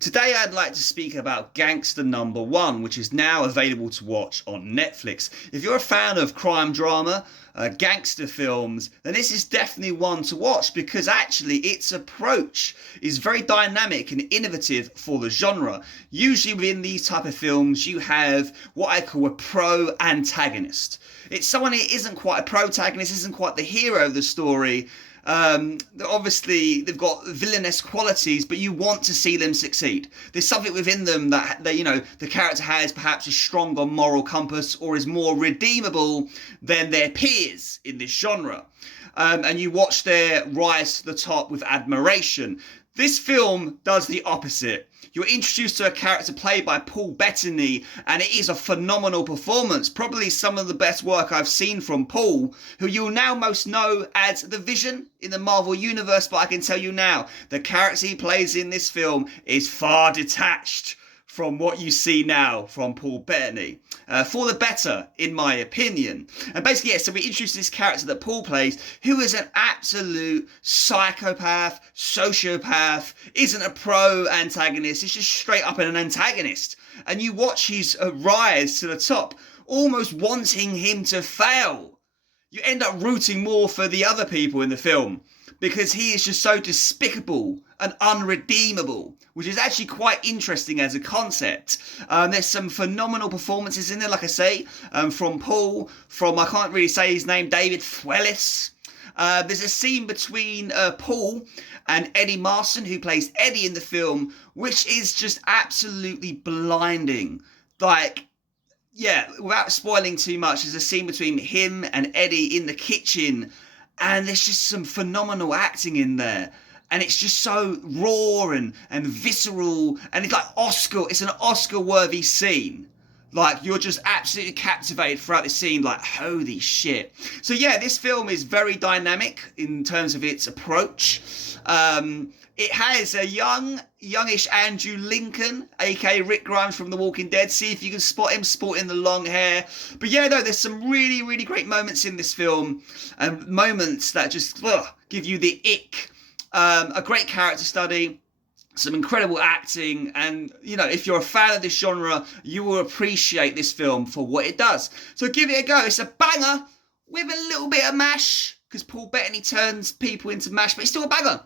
Today I'd like to speak about Gangster No.1, which is now available to watch on Netflix. If you're a fan of crime drama, gangster films, then this is definitely one to watch because actually its approach is very dynamic and innovative for the genre. Usually within these type of films you have what I call a pro-antagonist. It's someone who isn't quite a protagonist, isn't quite the hero of the story. Obviously they've got villainous qualities, but you want to see them succeed. There's something within them that the character has perhaps a stronger moral compass or is more redeemable than their peers in this genre. And you watch their rise to the top with admiration. This film does the opposite. You're introduced to a character played by Paul Bettany, and it is a phenomenal performance. Probably some of the best work I've seen from Paul, who you'll now most know as the Vision in the Marvel Universe, but I can tell you now, the character he plays in this film is far detached from what you see now from Paul Bettany. For the better, in my opinion. And basically, so we introduce this character that Paul plays, who is an absolute psychopath, sociopath, isn't a pro-antagonist, it's just straight up an antagonist. And you watch his rise to the top, almost wanting him to fail. You end up rooting more for the other people in the film because he is just so despicable and unredeemable, which is actually quite interesting as a concept. There's some phenomenal performances in there, like I say, from Paul, from, I can't really say his name, David Thewlis. There's a scene between Paul and Eddie Marsan, who plays Eddie in the film, which is just absolutely blinding. Like, yeah, without spoiling too much, there's a scene between him and Eddie in the kitchen, and there's just some phenomenal acting in there. And it's just so raw and visceral, and it's like it's an Oscar-worthy scene. Like, you're just absolutely captivated throughout the scene, like, holy shit. So yeah, this film is very dynamic in terms of its approach. It has a youngish Andrew Lincoln, aka Rick Grimes from The Walking Dead. See if you can spot him sporting the long hair. But yeah, no, there's some really, really great moments in this film, and moments that just give you the ick. A great character study, some incredible acting, and if you're a fan of this genre, you will appreciate this film for what it does. So give it a go. It's a banger with a little bit of mash, because Paul Bettany turns people into mash, but it's still a banger.